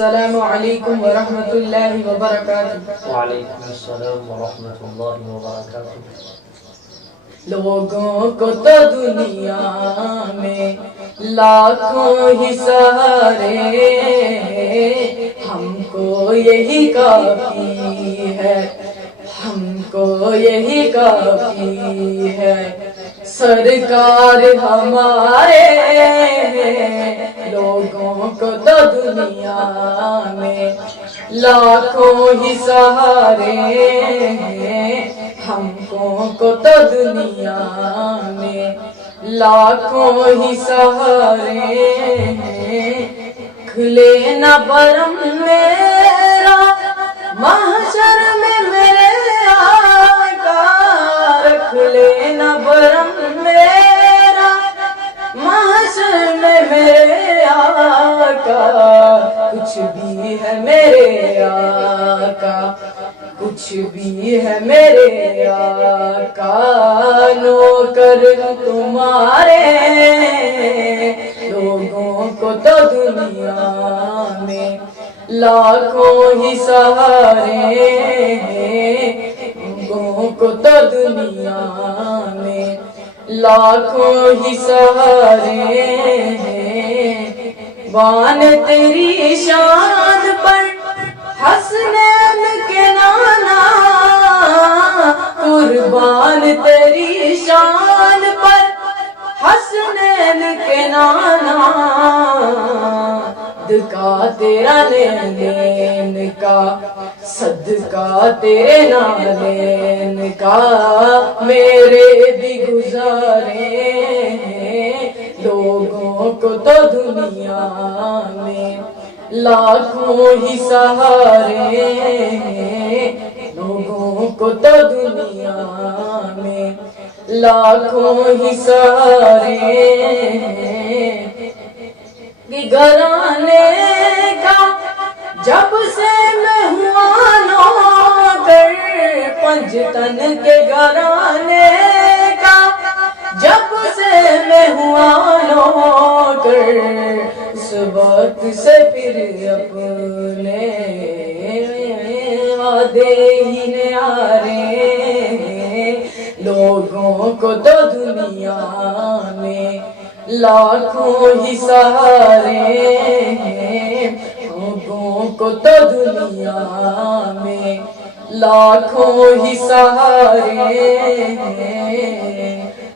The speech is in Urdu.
السلام علیکم ورحمۃ اللہ وبرکاتہ۔ وعلیکم السلام ورحمۃ اللہ وبرکاتہ۔ لوگوں کو تو دنیا میں لاکھوں ہی سہارے، ہم کو یہی کافی ہے، ہم کو یہی کافی ہے۔ سرکار ہمارے لوگوں کو تو دنیا میں لاکھوں ہی سہارے، ہم کو تو دنیا میں لاکھوں ہی سہارے۔ کھلے نہ برم میرا محشر میں میرے آقا، رکھ لے نہ برم میرا محشر میں میرے آقا۔ کچھ بھی ہے میرے آقا، کچھ بھی ہے میرے آقا، نوکر تمہارے۔ لوگوں کو تو دنیا میں لاکھوں ہی سہارے، لوگوں کو تو دنیا میں لاکھوں ہی سہارے۔ بان تیری شان پر حسنین کے نانا، قربان تیری شان پر حسنین کے نانا، صدقہ تیرا نینین کا، صدقہ تیرے نالین کا، میرے بھی گزارے۔ لوگوں کو تو دنیا میں لاکھوں ہی سہارے، لوگوں کو تو دنیا میں لاکھوں ہی سہارے۔ گھرانے کا جب سے میں ہوا نوکر، پنجتن کے گھرانے کا جب سے میں ہوا نوکر، اس وقت سے پھر اپنے وعدے ہی نیارے۔ لوگوں کو تو دنیا میں لاکھوں ہی سہارے، لوگوں کو تو دنیا میں لاکھوں ہی سہارے۔